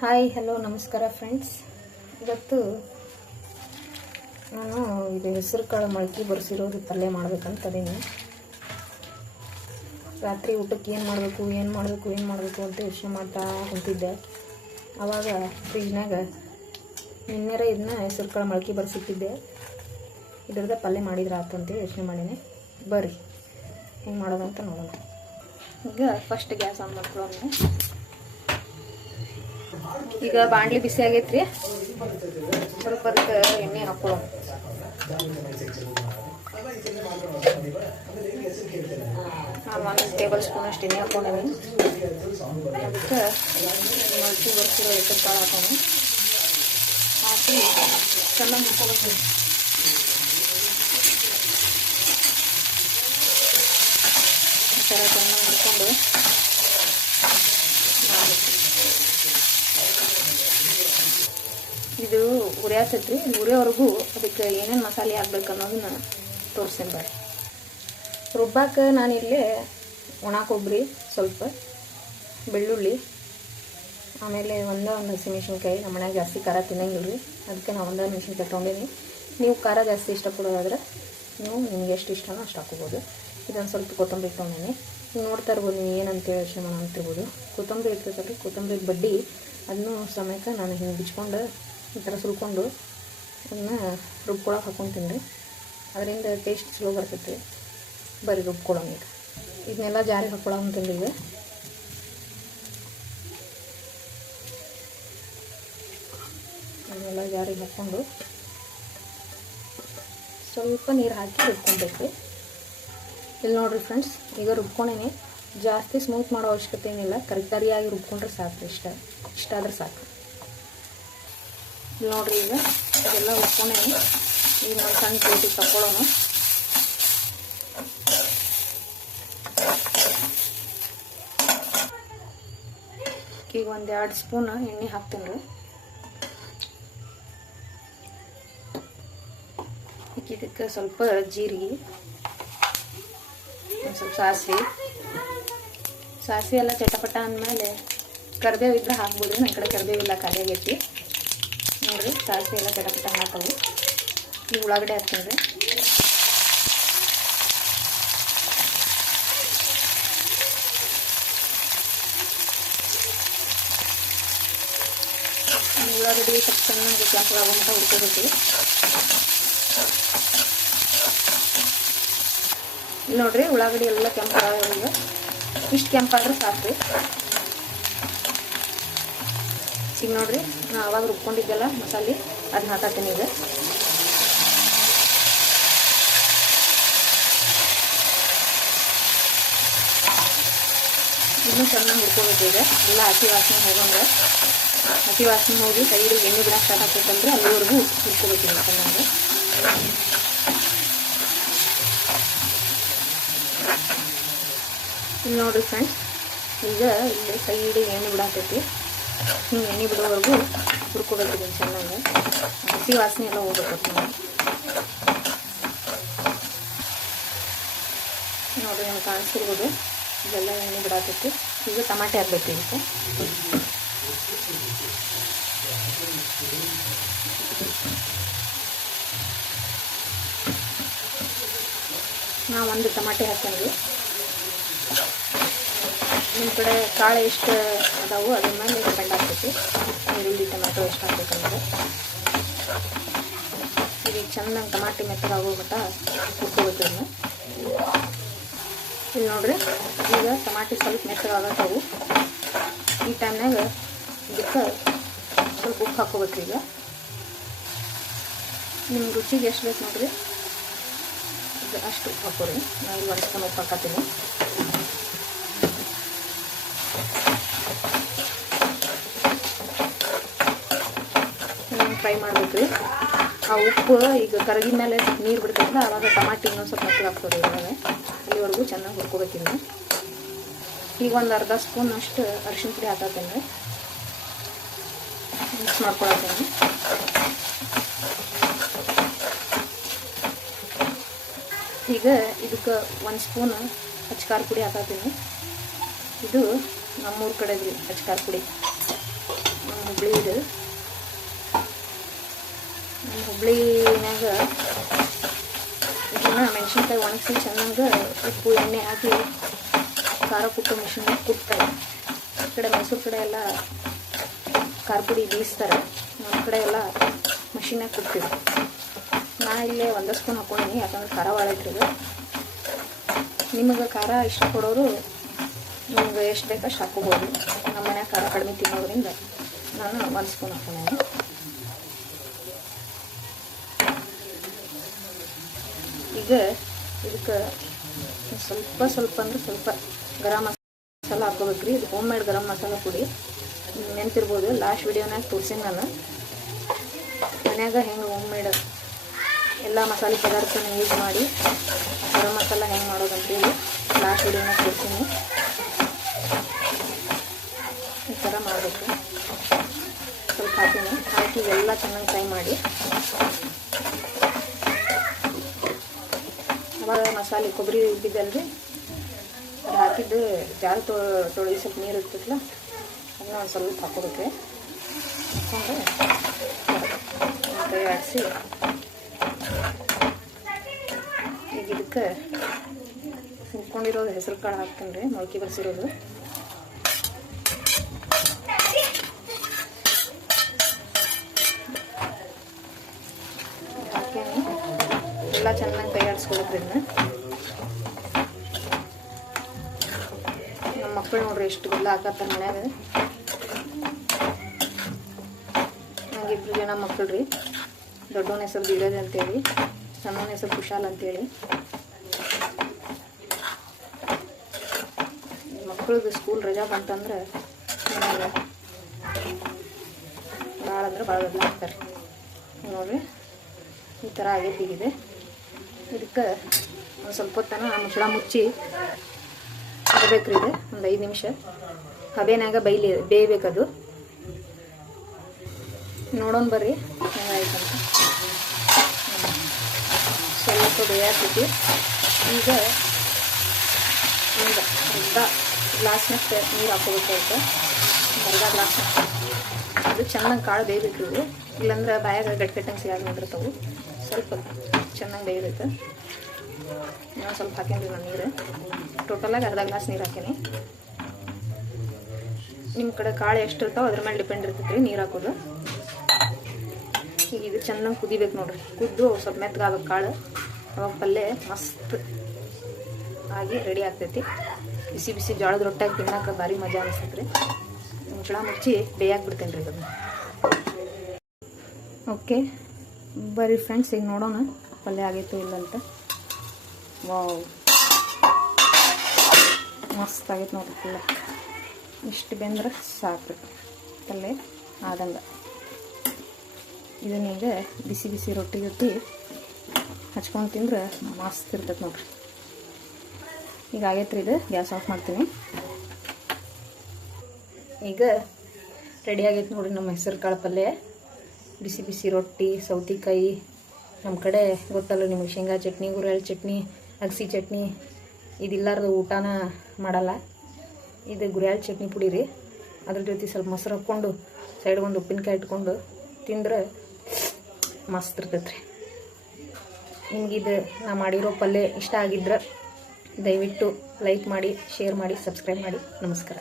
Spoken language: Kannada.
ಹಾಯ್ ಹಲೋ ನಮಸ್ಕಾರ ಫ್ರೆಂಡ್ಸ್. ಇವತ್ತು ನಾನು ಇದು ಹೆಸರು ಕಾಳು ಮೊಳಕೆ ಬರೆಸಿರೋದು ಪಲ್ಯ ಮಾಡ್ಬೇಕಂತ ಅದೀನಿ. ರಾತ್ರಿ ಊಟಕ್ಕೆ ಏನು ಮಾಡಬೇಕು ಅಂತ ಯೋಚನೆ ಮಾಡ್ತಾ ಕುಂತಿದ್ದೆ. ಆವಾಗ ಫ್ರಿಜ್ನಾಗ ನಿನ್ನೆರ ಇದನ್ನ ಹೆಸರು ಕಾಳು ಮೊಳಕೆ ಬರೆಸಿಟ್ಟಿದ್ದೆ. ಇದ್ರದ್ದು ಪಲ್ಯ ಮಾಡಿದ್ರೆ ಆಯ್ತು ಅಂತೇಳಿ ಯೋಚನೆ ಮಾಡೀನಿ. ಬರ್ರಿ ಹೆಂಗೆ ಮಾಡೋದು ಅಂತ ನೋಡೋಣ. ಈಗ ಫಸ್ಟ್ ಗ್ಯಾಸ್ ಆನ್ ಮಾಡ್ಕೊಳ್ಳೋಣ. ಈಗ ಬಾಂಡ್ಲಿ ಬಿಸಿ ಆಗೈತ್ರಿ. ಸ್ವಲ್ಪ ಎಣ್ಣೆ ಹಾಕೊಳ್ಳೋಣ. ಒಂದು ಟೇಬಲ್ ಸ್ಪೂನ್ ಅಷ್ಟು ಎಣ್ಣೆ ಹಾಕೊಂಡೀನಿ. ಅದಕ್ಕೆ ಮೊಳಕೆ ಬರೆಸಿರೋ ಹೆಸರು ಕಾಳು ಹಾಕೋಣ. ಹಾಕಿ ಚೆನ್ನಾಗಿ ಹಾಕೋಬೇಕು. ಈ ಥರ ಚೆನ್ನಾಗಿ ಹುರ್ಕೊಂಡು ಇದು ಉರಿಯಾತೈತ್ರಿ. ಉರಿಯೋವರೆಗೂ ಅದಕ್ಕೆ ಏನೇನು ಮಸಾಲೆ ಹಾಕ್ಬೇಕು ಅನ್ನೋದನ್ನ ತೋರಿಸ್ತೀನಿ ಬರ್ರಿ. ರುಬ್ಬಾಕ ನಾನಿಲ್ಲಿ ಒಣ ಕೊಬ್ಬರಿ, ಸ್ವಲ್ಪ ಬೆಳ್ಳುಳ್ಳಿ, ಆಮೇಲೆ ಒಂದು ಹಸಿಮೆಣ್ಸಿನ್ಕಾಯಿ. ನಮ್ಮ ಮನ್ಯಾಗ ಜಾಸ್ತಿ ಖಾರ ತಿನ್ನಂಗಿಲ್ಲ ರೀ, ಅದಕ್ಕೆ ನಾವು ಒಂದು ಮೆಣಸಿನ್ಕಾಯಿ ತೊಗೊಂಡೀನಿ. ನೀವು ಖಾರ ಜಾಸ್ತಿ ಇಷ್ಟಪಡೋದಾದ್ರೆ ನೀವು ನಿಮ್ಗೆ ಎಷ್ಟು ಇಷ್ಟನೋ ಅಷ್ಟು ಹಾಕೋಬೋದು. ಇದೊಂದು ಸ್ವಲ್ಪ ಕೊತ್ತಂಬರಿ ತೊಗೊಂಡೀನಿ. ನೀವು ನೋಡ್ತಾ ಇರ್ಬೋದು, ನೀವು ಏನಂತೇಳಿ ಯೋಚನೆ ಮಾಡೋ ಅಂತಿರ್ಬೋದು. ಕೊತ್ತಂಬರಿ ಇರ್ತೈತಲ್ರಿ, ಕೊತ್ತಂಬರಿ ಬಡ್ಡಿ ಅದನ್ನು ಸಮೇತ ನಾನು ಹಿಂಗೆ ಬಿಚ್ಕೊಂಡು ಈ ಥರ ಸುಲ್ಕೊಂಡು ಅದನ್ನ ರುಬ್ಕೊಳಕ್ಕೆ ಹಾಕ್ಕೊತೀನಿ ರೀ. ಅದರಿಂದ ಟೇಸ್ಟ್ ಚಲೋ ಬರ್ತೈತಿ. ಬರೀ ರುಬ್ಕೊಳ್ಳೋಣ. ಈಗ ಇದನ್ನೆಲ್ಲ ಜಾರಿಗೆ ಹಾಕ್ಕೊಳ್ಳೋ ಅಂತೀನಿ. ಈಗ ಅದನ್ನೆಲ್ಲ ಜಾರಿಗೆ ಹಾಕ್ಕೊಂಡು ಸ್ವಲ್ಪ ನೀರು ಹಾಕಿ ರುಬ್ಕೊಬೇಕು. ಇಲ್ಲಿ ನೋಡಿರಿ ಫ್ರೆಂಡ್ಸ್, ಈಗ ರುಬ್ಕೊಂಡೇನೆ. ಜಾಸ್ತಿ ಸ್ಮೂತ್ ಮಾಡೋ ಅವಶ್ಯಕತೆ ಏನಿಲ್ಲ, ಕರಿಕರಿಯಾಗಿ ರುಬ್ಕೊಂಡ್ರೆ ಸಾಕು. ಇಷ್ಟ ಆದ್ರೆ ಸಾಕು. ಇಲ್ಲಿ ನೋಡಿರಿ, ಈಗ ಇದೆಲ್ಲ ರುಬ್ಕೊಂಡೇನೆ. ಈಗ ಒಂದು ಸಣ್ಣ ಪ್ಲೇಟಿಗೆ ತಗೊಳ್ಳೋಣ. ಈಗ ಒಂದು 2 ಸ್ಪೂನ್ ಎಣ್ಣೆ ಹಾಕ್ತೀನಿ ರೀ. ಇದಕ್ಕೆ ಸ್ವಲ್ಪ ಜೀರಿಗೆ, ಒಂದು ಸ್ವಲ್ಪ ಸಾಸಿವೆ ಎಲ್ಲ ಚಟಪಟ ಅಂದಮೇಲೆ ಕರಿಬೇವು ಇದ್ರೆ ಹಾಕ್ಬೋದ್ರಿ. ನನ್ನ ಕಡೆ ಕರಿಬೇವು ಇಲ್ಲ, ಖಾಲಿ ಆಗೈತಿ ನೋಡಿರಿ. ಸಾಸಿವೆ ಎಲ್ಲ ಚಟಪಟ ಹಾಕವು. ಈಗ ಉಳ್ಳಾಗಡ್ಡೆ ಹಾಕ್ತೀನಿ ರೀ. ಉಳ್ಳಾಗಡ್ಡೆ ಸ್ವಲ್ಪ ಚೆನ್ನಾಗಿ ಕೆಂಪಾಗೋಂತ ಹುರ್ಕೋಬೇಕು. ಇಲ್ಲಿ ನೋಡ್ರಿ, ಉಳ್ಳಾಗಡ್ಡೆ ಎಲ್ಲ ಕೆಂಪಾಗ, ಇಷ್ಟು ಕೆಂಪಾದ್ರೆ ಸಾಕು. ಈಗ ನೋಡ್ರಿ, ನಾನು ಅವಾಗ ರುಬ್ಕೊಂಡಿದ್ದೆಲ್ಲ ಮಸಾಲೆ ಅದನ್ನ ಹಾಕತ್ತೀನಿ. ಈಗ ಇನ್ನೂ ಚೆನ್ನಾಗಿ ಹುರ್ಕೋಬೇಕು. ಈಗ ಎಲ್ಲ ಹಸಿ ವಾಸನೆ ಹೋಗಂಗೆ, ಹಸಿ ವಾಸನೆ ಹೋಗಿ ಸೈಡಿಗೆ ಎಣ್ಣೆ ಬಿಡಕ್ಕೆ ಸ್ಟಾರ್ಟ್ ಹಾಕಬೇಕಂದ್ರೆ ಅಲ್ಲಿವರೆಗೂ ಹುರ್ಕೋಬೇಕು ಚೆನ್ನಾಗಿ. ಇಲ್ಲಿ ನೋಡಿರಿ ಫ್ರೆಂಡ್ಸ್, ಈಗ ಇಲ್ಲಿ ಸೈಡಿಗೆ ಎಣ್ಣೆ ಬಿಡಾಕೈತಿ. ಹಿಂಗೆ ಎಣ್ಣೆ ಬಿಡೋವರೆಗೂ ಹುರ್ಕೋಬೇಕು ಚೆನ್ನಾಗಿ. ಹಸಿ ವಾಸನೆ ಎಲ್ಲ ಹೋಗ್ಬೇಕು ನಾವು. ನೋಡಿರಿ, ನಮ್ಗೆ ಕಾಣಿಸ್ತಿರ್ಬೋದು, ಇದೆಲ್ಲ ಎಣ್ಣೆ ಬಿಡಾಕೈತಿ. ಈಗ ಟಮಾಟೆ ಹಾಕ್ಬೇಕು. ಇದಕ್ಕೆ ನಾವು ಒಂದು ಟಮಾಟೆ ಹಾಕ್ತೀನಿ. ನಿಮ್ಮ ಕಡೆ ಕಾಳು ಎಷ್ಟು ಅದಾವು ಅದ್ರ ಮೇಲೆ ಡಿಪೆಂಡ್ ಆಗ್ತೈತಿ. ಈರುಳ್ಳಿ ಟೊಮೆಟೊ ಎಷ್ಟು ಹಾಕ್ಬೇಕಂದ್ರೆ ಈಗ ಚೆನ್ನಾಗಿ ಟಮಾಟೆ ಮೆತ್ತಗಾಗೋಗ್ಬಿಟ್ಟ ಹುರ್ಕೋಬೇಕು ಇದನ್ನು. ಇಲ್ಲಿ ನೋಡ್ರಿ, ಈಗ ಟಮಾಟೆ ಸ್ವಲ್ಪ ಮೆತ್ತಗಾಗತ್ತವು. ಈ ಟೈಮ್ನಾಗ ಇದಕ್ಕೆ ಸ್ವಲ್ಪ ಉಪ್ಪು ಹಾಕ್ಕೋಬೇಕು. ಈಗ ನಿಮ್ಮ ರುಚಿಗೆ ಎಷ್ಟು ಬೇಕು ನೋಡ್ರಿ, ಇದು ಅಷ್ಟು ಉಪ್ಪು ಹಾಕೋರಿ. ನಾನು ಇಲ್ಲಿ 1 ಸ್ಪೂನ್ ಉಪ್ಪು ಹಾಕತ್ತೀನಿ. ಫ್ರೈ ಮಾಡಬೇಕು. ಆ ಉಪ್ಪು ಈಗ ಕರಗಿದ ಮೇಲೆ ನೀರು ಬಿಡ್ತೈತಲ್ಲ, ಆವಾಗ ಟಮಾಟಿ ಇನ್ನೊಂದು ಸ್ವಲ್ಪ ಮೆತ್ತಗೆ ಹಾಕ್ತದೆ. ಇವಾಗ ಅಲ್ಲಿವರೆಗೂ ಚೆನ್ನಾಗಿ ಹುರ್ಕೋಬೇಕಿನ್ನು. ಈಗ ಒಂದು ಅರ್ಧ ಸ್ಪೂನ್ ಅಷ್ಟು ಅರಿಶಿನ ಪುಡಿ ಹಾಕತ್ತೇನೆ. ಮಿಕ್ಸ್ ಮಾಡ್ಕೊಳತ್ತೇನೆ. ಈಗ ಇದಕ್ಕೆ 1 ಸ್ಪೂನ್ ಅಚ್ಕಾರ ಪುಡಿ ಹಾಕತ್ತೀನಿ. ಇದು ನಮ್ಮೂರ ಕಡೆದ್ರಿ ಅಚ್ಕಾರ ಪುಡಿ. ಹುಬ್ಳಿ ಇದು. ನಮ್ಮ ಹುಬ್ಳಿನಾಗ ಇದನ್ನು ಮೆಣಸಿನ್ಕಾಯಿ ಒಣಗಿಸಿ ಚೆನ್ನಾಗಿ ಉಪ್ಪು ಎಣ್ಣೆ ಹಾಕಿ ಖಾರ ಕುಟ್ಟು ಮಿಷಿನ್ಗೆ ಕುಟ್ತಾರೆ. ಈ ಕಡೆ ಮೈಸೂರು ಕಡೆ ಎಲ್ಲ ಖಾರ ಪುಡಿ ಬೀಸ್ತಾರೆ, ನಮ್ಮ ಕಡೆ ಎಲ್ಲ ಮಷಿನಾಗ ಕುಟ್ತೀವಿ. ನಾ ಇಲ್ಲೇ ಒಂದೇ ಸ್ಪೂನ್ ಹಾಕ್ಕೊಂಡಿನಿ, ಯಾಕಂದ್ರೆ ಖಾರ ಬಾಳೈತ್ರಿ. ನಿಮಗೆ ಖಾರ ಇಷ್ಟಪಡೋರು ನಿಮ್ಗೆ ಎಷ್ಟು ಬೇಕಷ್ಟು ಹಾಕೋಬೋದು. ನಮ್ಮ ಮನ್ಯಾಗ ಖಾರ ಕಡಿಮೆ ತಿನ್ನೋದ್ರಿಂದ ನಾನು 1 ಸ್ಪೂನ್ ಹಾಕ್ಕೊಂಡೇನೆ. ಈಗ ಇದಕ್ಕೆ ಸ್ವಲ್ಪ ಅಂದ್ರೆ ಸ್ವಲ್ಪ ಗರಂ ಮಸಾಲ ಹಾಕೋಬೇಕ್ರಿ. ಇದು ಹೋಮ್ ಮೇಡ್ ಗರಂ ಮಸಾಲ ಪುಡಿ. ನೆನ್ಪಿರ್ಬೋದು, ಲಾಸ್ಟ್ ವಿಡಿಯೋನಾಗ ತೋರಿಸಿನಿ ನಾನು ಮನ್ಯಾಗ ಹೆಂಗೆ ಹೋಮ್ ಮೇಡ್ ಎಲ್ಲ ಮಸಾಲೆ ಪದಾರ್ಥನ ಯೂಸ್ ಮಾಡಿ ಗರಂ ಮಸಾಲ ಹೆಂಗೆ ಮಾಡೋದಂತೇಳಿ ಲಾಸ್ಟ್ ವಿಡಿಯೋನಾಗ ತೋರಿಸಿನಿ. ಈ ಥರ ಮಾಡಬೇಕು. ಸ್ವಲ್ಪ ಹಾಕಿ ಎಲ್ಲ ಚೆನ್ನಾಗಿ ಫ್ರೈ ಮಾಡಿ ಅವಾಗ ಮಸಾಲೆ ಕೊಬ್ಬರಿ ಇದ್ದಿದ್ದಲ್ರಿ ಅದು ಹಾಕಿದ್ದು ಜಾರು ತೊಳೆದು ಸ್ವಲ್ಪ ನೀರು ಇರ್ತೈತಲ್ಲ ಅದನ್ನ ಒಂದು ಸ್ವಲ್ಪ ಹಾಕೋಬೇಕ್ರಿ. ಹಾಕ್ಕೊಂಡು ಕೈ ಆಡಿಸಿ ಈಗ ಇದಕ್ಕೆ ಹುರ್ಕೊಂಡಿರೋದು ಹೆಸರು ಕಾಳು ಹಾಕ್ತೀನಿ ರೀ, ಮೊಳಕೆ ಬರಿಸಿರೋದು. ಎಲ್ಲ ಚೆನ್ನಾಗಿ ಕೈ ಆಡಿಸ್ಕೊಳೋದ್ರಿಂದ ನಮ್ಮ ಮಕ್ಕಳು ನೋಡ್ರಿ ಎಷ್ಟು ಬೆಲ್ಲ ಹಾಕತ್ತಾರೆ ಮನ್ಯಾಗ. ನಂಗೆ 2 ಜನ ಮಕ್ಕಳು ರೀ. ದೊಡ್ಡವನ ಹೆಸರು ಧೀರಜ್ ಅಂತೇಳಿ, ಸಣ್ಣವನ ಹೆಸರು ಕುಶಾಲ್ ಅಂತೇಳಿ. ಮಕ್ಕಳದು ಸ್ಕೂಲ್ ರಜಾ ಬಂತಂದ್ರೆ ಮನ್ಯಾಗ ಭಾಳ ಅಂದ್ರೆ ಭಾಳ ಗದ್ದಲ ಹಾಕ್ತಾರೆ ನೋಡ್ರಿ. ಈ ಥರ ಆಗೈತಿಗಿದೆ. ಇದಕ್ಕೆ ಒಂದು ಸ್ವಲ್ಪ ಹೊತ್ತನ ಮುಚ್ಚಳ ಮುಚ್ಚಿ ಇಡಬೇಕ್ರಿ. ಇದು ಒಂದು 5 ನಿಮಿಷ ಹಬೇನಾಗ ಬೇಯಬೇಕದು. ನೋಡೋಣ ಬರ್ರಿ ಹೆಂಗಾಯ್ತಂತ. ಸ್ವಲ್ಪ ಬೇಯಾಗ್ತೈತಿ. ಈಗ ಒಂದು ಅರ್ಧ ಗ್ಲಾಸ್ನಷ್ಟು ನೀರು ಹಾಕೋಬೇಕಾಯ್ತು. ಅರ್ಧ ಗ್ಲಾಸ್ ಅದು ಚೆನ್ನಾಗಿ ಕಾಳು ಬೇಯಬೇಕು. ಇದು ಇಲ್ಲಾಂದ್ರೆ ಬಾಯಾಗ ಗಟ್ಟಿಗಟ್ಟಂಗೆ ಸಿಯಾಗಿ ನೋಡಿರ್ತಾವೆ. ಸ್ವಲ್ಪ ಚೆನ್ನಾಗಿ ಬೇಯಬೇಕು. ನಾನು ಸ್ವಲ್ಪ ಹಾಕೇನ್ರಿ ನಾನು ನೀರು. ಟೋಟಲಾಗಿ ಅರ್ಧ ಗ್ಲಾಸ್ ನೀರು ಹಾಕೀನಿ. ನಿಮ್ಮ ಕಡೆ ಕಾಳು ಎಷ್ಟು ಇರ್ತಾವೆ ಅದ್ರ ಮೇಲೆ ಡಿಪೆಂಡ್ ಇರ್ತೈತೆ ರೀ ನೀರು ಹಾಕೋದು. ಈಗ ಇದು ಚೆನ್ನಾಗಿ ಕುದಿಬೇಕು ನೋಡ್ರಿ. ಕುದ್ದು ಸ್ವಲ್ಪ ಮೆತ್ತಗಾಗಬೇಕು ಕಾಳು. ಅವಾಗ ಪಲ್ಯ ಮಸ್ತ್ ಆಗಿ ರೆಡಿ ಆಗ್ತೈತಿ. ಬಿಸಿ ಬಿಸಿ ಜೋಳದ ರೊಟ್ಟಾಗಿ ತಿನ್ನೋಕೆ ಭಾರಿ ಮಜಾ ಅನಿಸ್ತೈತೆ ರೀ. ಮುಚ್ಚಳ ಮುಚ್ಚಿ ಬೇಯಾಕ್ಬಿಡ್ತೇನೆ ರೀ ಅದನ್ನು. ಓಕೆ ಬರ್ರಿ ಫ್ರೆಂಡ್ಸ್, ಈಗ ನೋಡೋಣ ಪಲ್ಯ ಆಗೈತೋ ಇಲ್ಲ ಅಂತ. ವಾವ್, ಮಸ್ತ್ ಆಗೈತೆ ನೋಡ್ರಿ ಪಲ್ಯ. ಇಷ್ಟು ಬೆಂದ್ರೆ ಸಾಕು ಪಲ್ಯ ಆದಂಗೆ. ಇದನ್ನೀಗ ಬಿಸಿ ಬಿಸಿ ರೊಟ್ಟಿ ಹಚ್ಕೊಂಡು ತಿಂದ್ರೆ ಮಸ್ತ್ ಇರ್ತೈತೆ ನೋಡ್ರಿ. ಈಗ ಆಗೈತ್ರಿ ಇದು. ಗ್ಯಾಸ್ ಆಫ್ ಮಾಡ್ತೀನಿ. ಈಗ ರೆಡಿ ಆಗೈತೆ ನೋಡ್ರಿ ನಮ್ಮ ಹೆಸರು ಕಾಳು ಪಲ್ಯ. ಬಿಸಿ ಬಿಸಿ ರೊಟ್ಟಿ, ಸೌತೆಕಾಯಿ. ನಮ್ಮ ಕಡೆ ಗೊತ್ತಲ್ಲ ನಿಮಗೆ, ಶೇಂಗಾ ಚಟ್ನಿ, ಗುರೆಳ್ಳು ಚಟ್ನಿ, ಅಗಸಿ ಚಟ್ನಿ ಇದಿಲ್ಲಾರ್ದು ಊಟನ ಮಾಡಲ್ಲ. ಇದು ಗುರೆಳ್ಳು ಚಟ್ನಿ ಪುಡಿ ರೀ. ಅದ್ರ ಜೊತೆ ಸ್ವಲ್ಪ ಮೊಸರು ಹಾಕ್ಕೊಂಡು ಸೈಡ್ಗೆ ಒಂದು ಉಪ್ಪಿನಕಾಯಿ ಇಟ್ಕೊಂಡು ತಿಂದ್ರೆ ಮಸ್ತ್ ಇರ್ತೈತೆ ರೀ. ನಿಮಗಿದು ನಾ ಮಾಡಿರೋ ಪಲ್ಯ ಇಷ್ಟ ಆಗಿದ್ರೆ ದಯವಿಟ್ಟು ಲೈಕ್ ಮಾಡಿ, ಶೇರ್ ಮಾಡಿ, ಸಬ್ಸ್ಕ್ರೈಬ್ ಮಾಡಿ. ನಮಸ್ಕಾರ.